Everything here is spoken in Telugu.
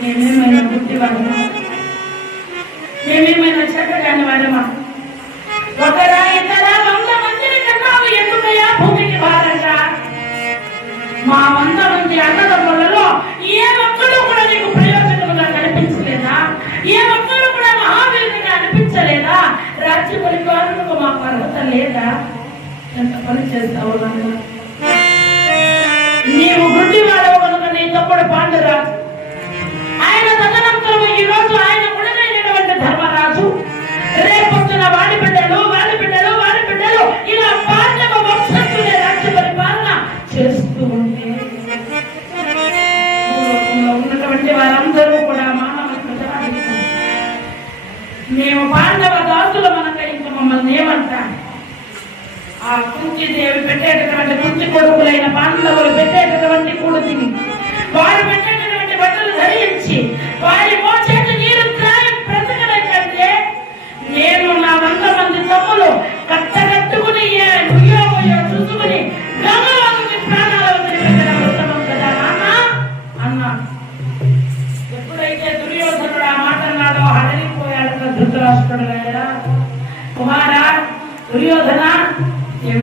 మేమేమైనా బుద్ధి వాళ్ళమా? మేమేమైనా చక్కగాని వాళ్ళమా? ఒకరా ఇద్దరా 100 మందిని కన్నావు ఎందుకయ్యా భూమికి భారంగా? మా 100 మంది అన్నదమ్ములలో ఏ ఒక్కడు కూడా నీకు ప్రయోజనముగా కనిపించలేదా? ఏ ఒక్కడు కూడా మహావీరునిగా అనిపించలేదా? రాజ్య పరిపాలనకు మాకు అర్హత లేదా? ఎంత పని చేస్తావు నాన్న? నీవు గుడ్డి వాడవు కనుక నీ తప్పుడు పాండురాజు, ఆయన తదనంతరం ఈ రోజు ఆయన గుణమైనటువంటి ధర్మరాజు, రేపొద్దున వాడి బిడ్డలు ఇలా పాండవ వంశస్థులే రాజ్య పరిపాలన చేస్తూ ఉంటే ఉన్నటువంటి వారందరూ కూడా మానవ ప్రజానికి మేము పాండవ దాసులు మనక ఇంకా మమ్మల్ని ఏమంటారు? ఆ కుంతిదేవి పెట్టేటటువంటి కుంతి కొడుకులైన పాండవులు